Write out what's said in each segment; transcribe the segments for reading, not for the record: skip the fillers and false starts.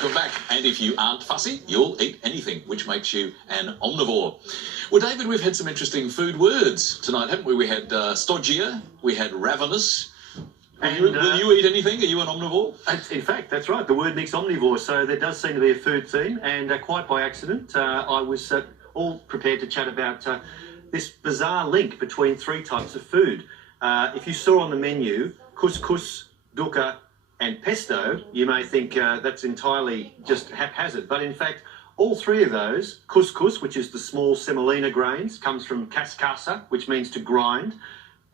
welcome back. And if you aren't fussy, you'll eat anything, which makes you an omnivore. Well, David, we've had some interesting food words tonight, haven't we? We had stodgier, we had ravenous. Will you eat anything? Are you an omnivore? In fact, that's right. The word mixed omnivore. So there does seem to be a food theme, and quite by accident, I was all prepared to chat about this bizarre link between three types of food. If you saw on the menu couscous, dukkha, and pesto, you may think that's entirely just haphazard. But in fact, all three of those, couscous, which is the small semolina grains, comes from kaskasa, which means to grind.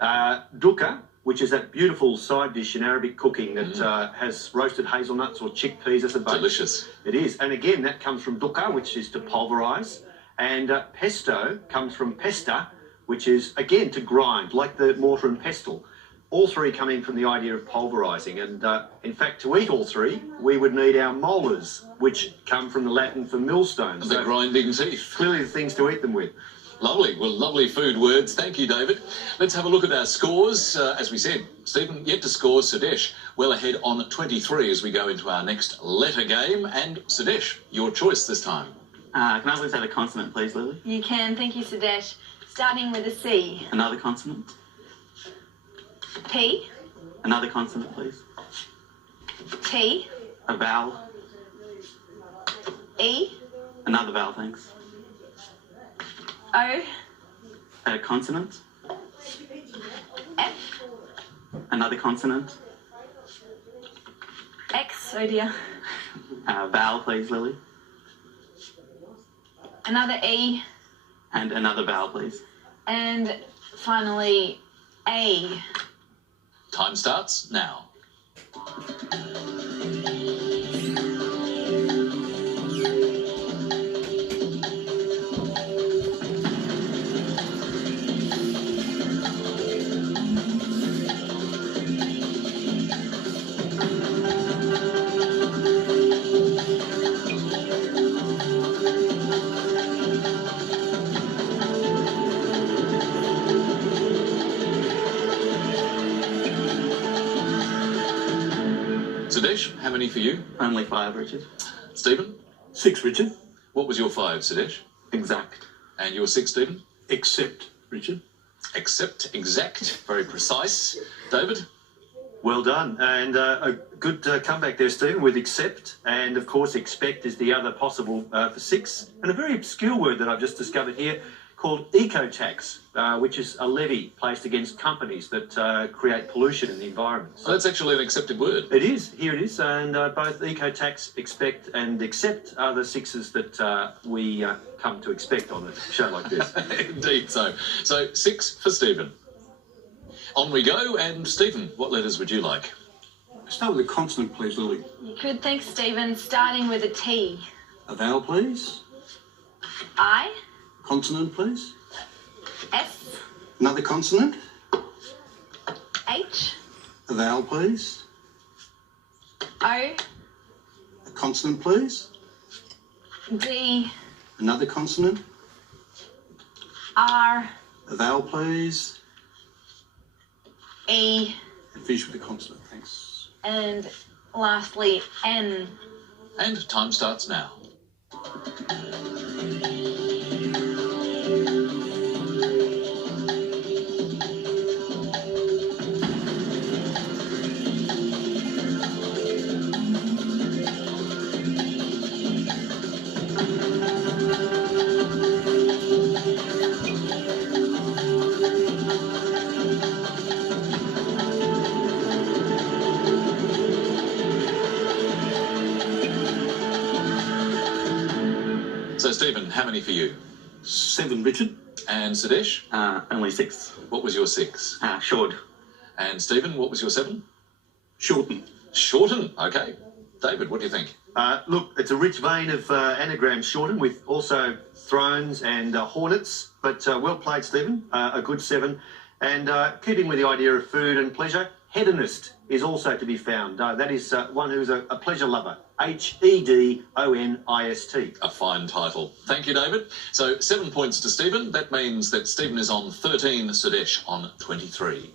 Dukkha, which is that beautiful side dish in Arabic cooking that has roasted hazelnuts or chickpeas as a base. Delicious. It is. And again, that comes from dukkha, which is to pulverise. And pesto comes from pesta, which is, again, to grind, like the mortar and pestle. All three coming from the idea of pulverising. And in fact, to eat all three, we would need our molars, which come from the Latin for millstones. The grinding teeth. Clearly the things to eat them with. Lovely. Well, lovely food words. Thank you, David. Let's have a look at our scores. As we said, Stephen yet to score. Sudesh well ahead on 23 as we go into our next letter game. And Sudesh, your choice this time. Can I please have a consonant, please, Lily? You can. Thank you, Sudesh. Starting with a C. Another consonant. P. Another consonant, please. T. A vowel. E. Another vowel, thanks. O. A consonant. F. Another consonant. X. Oh dear. Vowel, please, Lily. Another E. And another vowel, please. And finally, A. Time starts now. Sudesh, how many for you? Only 5, Richard. Stephen? 6, Richard. What was your 5, Sudesh? Exact. And your 6, Stephen? Except, Richard. Except, exact, very precise. David? Well done. And a good comeback there, Stephen, with accept. And, of course, expect is the other possible for 6. And a very obscure word that I've just discovered here called eco-tax, which is a levy placed against companies that create pollution in the environment. Well, that's actually an accepted word. It is. Here it is. And both eco-tax, expect and accept are the 6s that we come to expect on a show like this. Indeed so. So 6 for Stephen. On we go. And Stephen, what letters would you like? Start with a consonant, please, Lily. You could. Thanks, Stephen. Starting with a T. A vowel, please. I. Consonant, please. S. Another consonant. H. A vowel, please. O. A consonant, please. D. Another consonant. R. A vowel, please. E. And finish with a consonant, thanks. And lastly, N. And time starts now. So, Stephen, how many for you? 7, Richard. And Sudesh? Only 6. What was your 6? Short. And Stephen, what was your 7? Shorten. Shorten. Okay. David, what do you think? Look, it's a rich vein of anagrams, Shorten, with also thrones and hornets. But well played, Stephen. A good 7. And keeping with the idea of food and pleasure, hedonist is also to be found. That is one who's a pleasure lover. Hedonist. A fine title. Thank you, David. So 7 points to Stephen. That means that Stephen is on 13, Sudesh on 23.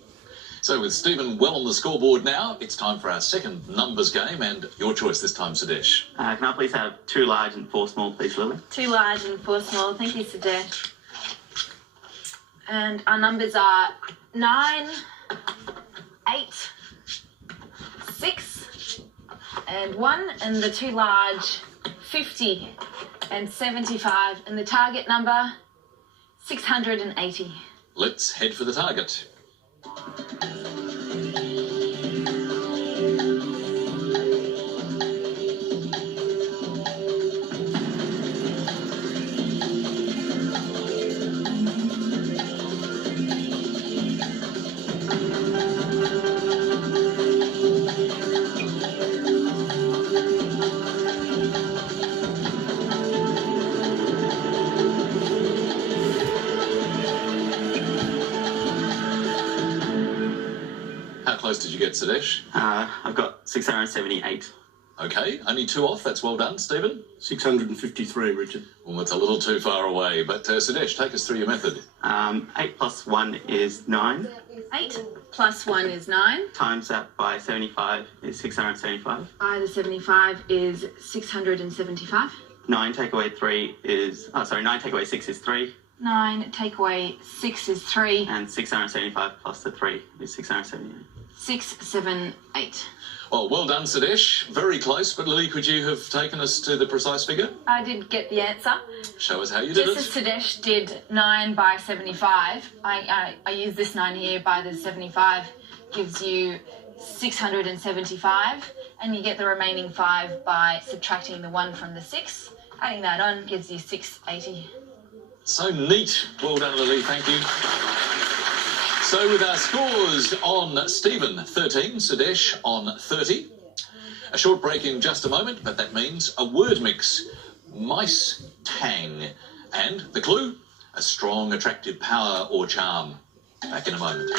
So with Stephen well on the scoreboard now, it's time for our second numbers game, and your choice this time, Sudesh. Can I please have 2 large and 4 small, please, Lily? 2 large and 4 small. Thank you, Sudesh. And our numbers are 9, 8, 6, and 1. And the 2 large, 50 and 75. And the target number, 680. Let's head for the target. How close did you get, Sudesh? I've got 678. Okay, only 2 off. That's well done, Stephen. 653, Richard. Well, it's a little too far away, but Sudesh, take us through your method. 8 plus 1 is 9. 8 plus 1 is 9. Times that by 75 is 675. By the 75 is 675. 9 take away 3 is... 9 take away 6 is 3. 9 take away 6 is 3. And 675 plus the 3 is 678. 6, 7, 8. Well done, Sudesh. Very close, but Lily, could you have taken us to the precise figure? I did get the answer. Show us how you did Just as Sudesh did 9 by 75, I use this 9 here by the 75, gives you 675, and you get the remaining 5 by subtracting the 1 from the 6. Adding that on gives you 680. So neat. Well done, Lily. Thank you. So with our scores on Stephen, 13, Sudesh on 30. A short break in just a moment, but that means a word mix. Mice tang. And the clue, a strong, attractive power or charm. Back in a moment.